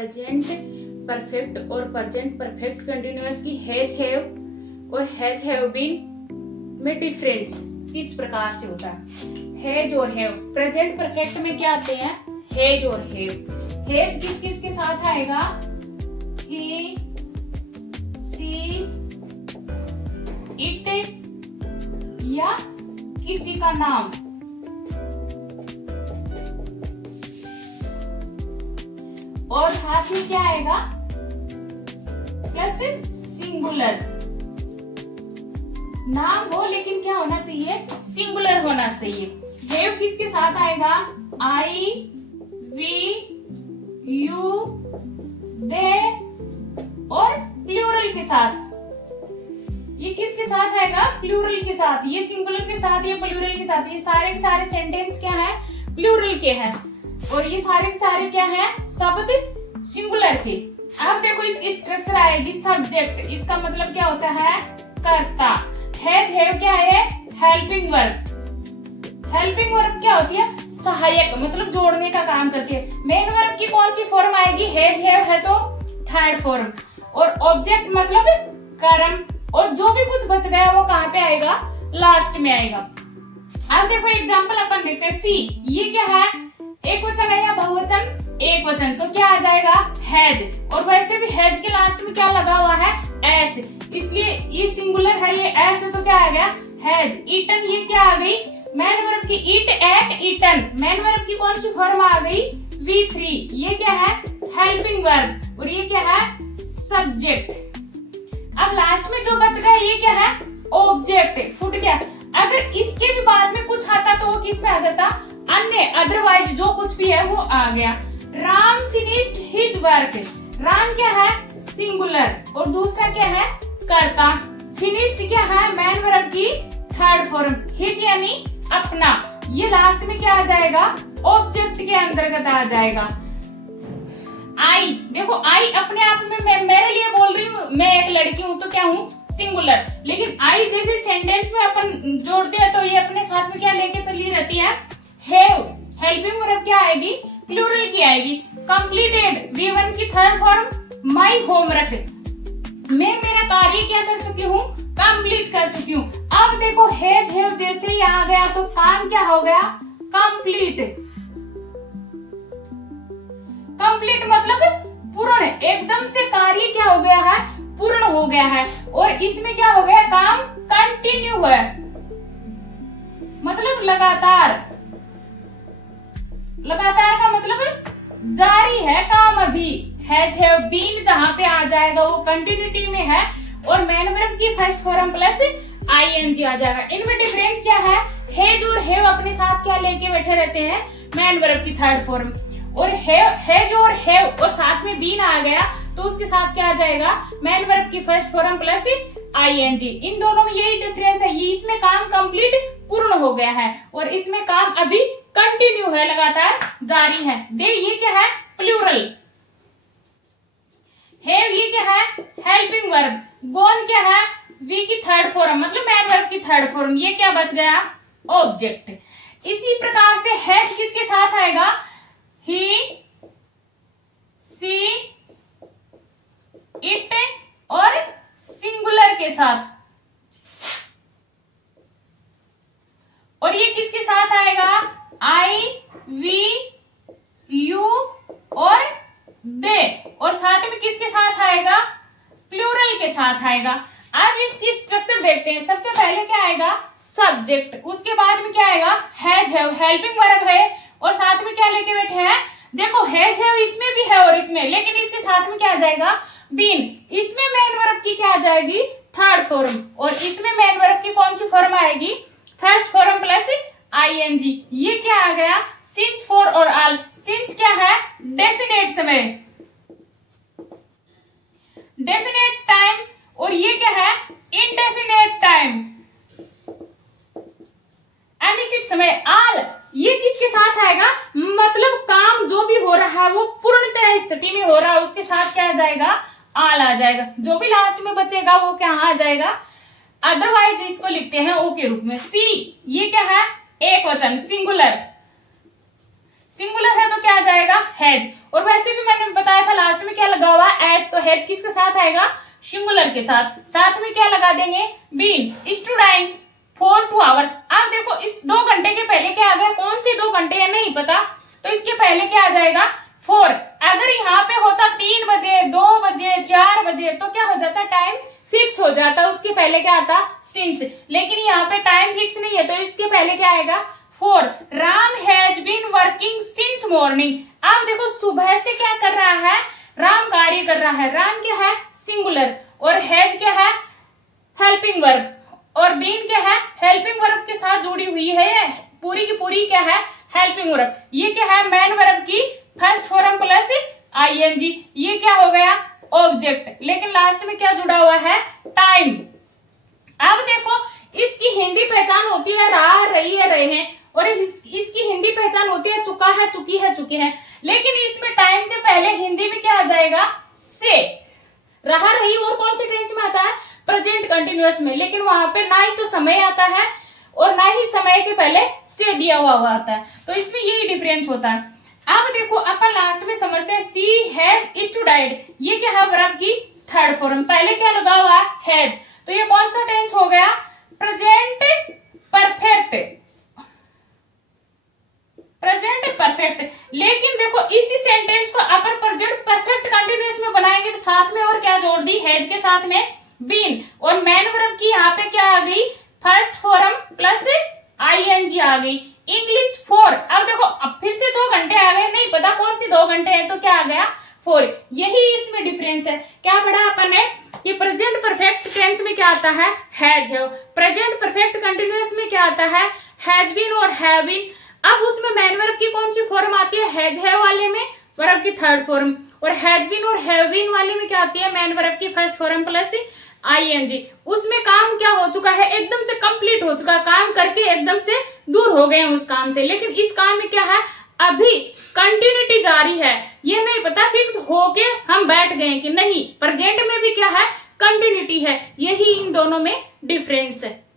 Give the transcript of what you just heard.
Present perfect और present perfect continuous की has have और हैज हैव बीन में डिफरेंस किस प्रकार से होता है। हैज और हैव प्रेजेंट परफेक्ट में क्या आते हैं, हैज और हैव। हैज किस किस के साथ आएगा, ही, सी, इट या किसी का नाम। और साथ में क्या आएगा, प्लस सिंगुलर। नाम हो लेकिन क्या होना चाहिए, सिंगुलर होना चाहिए। हैव किसके साथ आएगा, आई, वी, यू, दे और प्लूरल के साथ। ये किसके साथ आएगा, प्लूरल के साथ। ये सिंगुलर के साथ, ये प्लूरल के साथ। ये सारे के सारे सेंटेंस क्या है, प्लूरल के हैं और ये सारे के सारे क्या है, शब्द सिंगुलर थे। अब देखो इसकी स्ट्रक्चर आएगी सब्जेक्ट। इसका मतलब क्या होता है, कर्ता। हैज हैव क्या है, हेल्पिंग वर्ब। हेल्पिंग वर्ब क्या होती है, सहायक, मतलब जोड़ने का काम करती है। मेन वर्ब की कौन सी फॉर्म आएगी, हैज हैव है तो थर्ड फॉर्म। और ऑब्जेक्ट मतलब कर्म। और जो भी कुछ बच गया वो कहाँ पे आएगा, लास्ट में आएगा। अब देखो एग्जांपल अपन देखते हैं। सी, ये क्या है, एक वचन है या बहुवचन, एक वचन, तो क्या आ जाएगा, हैज। और वैसे भी हैज के लास्ट में क्या लगा हुआ है, एस, इसलिए ये सिंगुलर है, ये एस है तो क्या आ गया, हैज। ईटन, ये क्या आ गई, मैन वर्ब की, ईट, एट, ईटन। मैन वर्ब की कौन सी फॉर्म आ गई, V3। ये क्या है, हेल्पिंग वर्ब और ये क्या है, सब्जेक्ट। अब लास्ट में जो बच गया ये क्या है, ऑब्जेक्ट, फुट गया। अगर इसके भी बाद में कुछ आता तो वो किस में आ जाता, अन्य, अदरवाइज जो कुछ भी है वो आ गया। Ram finished his work. Ram क्या है, सिंगुलर और दूसरा क्या है, कर्ता। फिनिश्ड क्या है, मैन वर्ब की थर्ड फॉर्म। हिज यानी अपना, ये लास्ट में क्या आ जाएगा, ऑब्जेक्ट के अंतर्गत आ जाएगा। आई, देखो आई अपने आप में मैं मेरे लिए बोल रही हूँ, मैं एक लड़की हूँ तो क्या हूँ, सिंगुलर। लेकिन आई जैसे सेंटेंस में अपन जोड़ते हैं तो ये अपने साथ में क्या लेके चली रहती है, हैव। हेल्पिंग वर्ब क्या आएगी, प्लूरल की आएगी। कंप्लीटेड, V1 की थर्ड फॉर्म, माय होमवर्क। मैं मेरा कार्य क्या कर चुकी हूँ, कंप्लीट कर चुकी हूँ। अब देखो हैज हैव जैसे ही आ गया तो काम क्या हो गया, कंप्लीट। कंप्लीट मतलब पूर्ण, एकदम से कार्य क्या हो गया है, पूर्ण हो गया है। और इसमें क्या हो गया, काम कंटिन्यू है, मतलब लगातार। लगातार का मतलब जारी है काम अभी। हैज हैव बीन जहां पे आ जाएगा वो कंटिन्यूटी में है और मैन वर्ब की फर्स्ट फॉर्म प्लस आईएनजी आ जाएगा। इनमें डिफरेंस क्या है, हैज और हैव अपने साथ क्या लेके बैठे रहते हैं, मैन वर्ब की थर्ड फॉर्म। और हैज और हैव और साथ में बीन आ गया तो उसके साथ क्या आ जाएगा, मैन वर्ब की फर्स्ट फॉर्म प्लस आईएनजी। इन दोनों में यही डिफरेंस है, ये इसमें काम कंप्लीट पूर्ण हो गया है और इसमें काम अभी कंटिन्यू है, लगातार जारी है। दे, ये क्या है, प्लूरल। हैव ये क्या है, हेल्पिंग वर्ब। गोन क्या है, वी की थर्ड फॉर्म, मतलब मैन वर्ब की थर्ड फॉर्म। ये क्या बच गया, ऑब्जेक्ट। इसी प्रकार से हैज किसके साथ आएगा, ही, सी, इट और सिंगुलर के साथ। और ये किसके साथ आएगा, आई, वी, यू और दे। और साथ में किसके साथ आएगा, प्लूरल के साथ आएगा। अब इसकी स्ट्रक्चर देखते हैं। सबसे पहले क्या आएगा, सब्जेक्ट। उसके बाद में क्या आएगा, हैज हैव, हेल्पिंग वर्ब है और साथ में क्या लेके बैठे हैं, देखो हैज हैव इसमें भी है और इसमें, लेकिन इसके साथ में क्या आ जाएगा, बीन। इसमें मैन वर्ब की क्या आ जाएगी, थर्ड फॉर्म। और इसमें मैन वर्ब की कौन सी फॉर्म आएगी, फर्स्ट फॉर्म प्लस आईएनजी। ये क्या आ गया, सिंस, फॉर और ऑल। सिंस क्या है, डेफिनेट समय, डेफिनेट टाइम। और ये क्या है, इनडेफिनेट टाइम, अनिश्चित समय। आल, ये किसके साथ आएगा, मतलब काम जो भी हो रहा है वो पूर्णतः स्थिति में हो रहा है, उसके साथ क्या आ जाएगा, आल आ जाएगा। जो भी लास्ट में बचेगा वो क्या आ जाएगा, अदरवाइज इसको लिखते हैं ओ के रूप में। सी, ये क्या है, एक वचन, सिंगुलर। सिंगुलर है तो क्या आ जाएगा, हैज। और वैसे भी मैंने बताया था लास्ट में क्या लगा हुआ, एज, तो हैज किसके साथ आएगा, सिंगुलर के साथ। साथ में क्या लगा देंगे, बीन स्टूडेंट फॉर 2 आवर्स। अब देखो इस 2 घंटे के पहले क्या आ गया, कौन से 2 घंटे है नहीं पता, तो इसके पहले क्या आ जाएगा 4। अगर यहाँ पे होता 3 बजे, 2 बजे, 4 बजे, तो क्या हो जाता, टाइम फिक्स हो जाता, उसके पहले क्या आता सिंस। लेकिन यहाँ पे टाइम फिक्स नहीं है, तो इसके पहले क्या आएगा 4। Ram has been working since morning. अब देखो सुबह से क्या कर रहा है, राम कार्य कर रहा है। राम क्या है, सिंगुलर, और हैज क्या है, हेल्पिंग वर्ब, और बीन क्या है, हेल्पिंग वर्ब के साथ जुड़ी हुई है, पूरी की पूरी क्या है, हेल्पिंग वर्ब। ये क्या है, मैन वर्ब की फर्स्ट फॉर्म प्लस आईएनजी। ये क्या हो गया, ऑब्जेक्ट, लेकिन लास्ट में क्या जुड़ा हुआ है, टाइम। अब देखो इसकी हिंदी पहचान होती है रहा, रही है, रहे हैं, और इसकी हिंदी पहचान होती है चुका है, चुकी है, चुके हैं। लेकिन इसमें टाइम के पहले हिंदी में क्या आ जाएगा, से। रहा, रही और कौन से टेंस में आता है, प्रेजेंट कंटिन्यूअस में। लेकिन वहां पे ना ही तो समय आता है और ना ही समय के पहले से दिया हुआ आता है, तो इसमें यही डिफरेंस होता है। अब देखो अपन लास्ट में समझते हैं, सी हैज स्टूडिड। ये क्या है, वर्ब की थर्ड फॉर्म। पहले क्या लगा हुआ है, हैज, तो ये कौन सा टेंस हो गया, प्रेजेंट परफेक्ट, प्रेजेंट परफेक्ट। लेकिन देखो इसी सेंटेंस को अपन प्रेजेंट परफेक्ट कंटिन्यूअस में बनाएंगे, तो साथ में और क्या जोड़ दी, हैज के साथ में बीन, और मैन वर्ब की यहाँ पे क्या आ गई, फर्स्ट फॉर्म प्लस आईएनजी आ गई। इंग्लिश 4। अब देखो अब फिर से 2 घंटे आ गए, नहीं पता कौन सी 2 घंटे हैं, तो क्या आ गया 4। यही इसमें डिफरेंस है। क्या पढ़ा अपन ने कि प्रेजेंट परफेक्ट टेंस में क्या आता है, हैज है, प्रेजेंट परफेक्ट कंटिन्यूअस में क्या आता है, हैज बीन और हैव बीन। अब उसमें मैन वर्ब की कौन सी फॉर्म आती है, हैज है वाले में वर्ब की थर्ड फॉर्म, और हैज बीन और हैव बीन वाले में क्या आती है, मैन वर्ब की फर्स्ट फॉर्म प्लस आईएनजी। उसमें काम क्या हो चुका है, एकदम से कंप्लीट हो चुका, काम करके एकदम से दूर हो गए उस काम से। लेकिन इस काम में क्या है, अभी कंटिन्यूटी जारी है, ये नहीं पता फिक्स होके हम बैठ गए कि नहीं। प्रेजेंट में भी क्या है, कंटिन्यूटी है। यही इन दोनों में डिफरेंस है।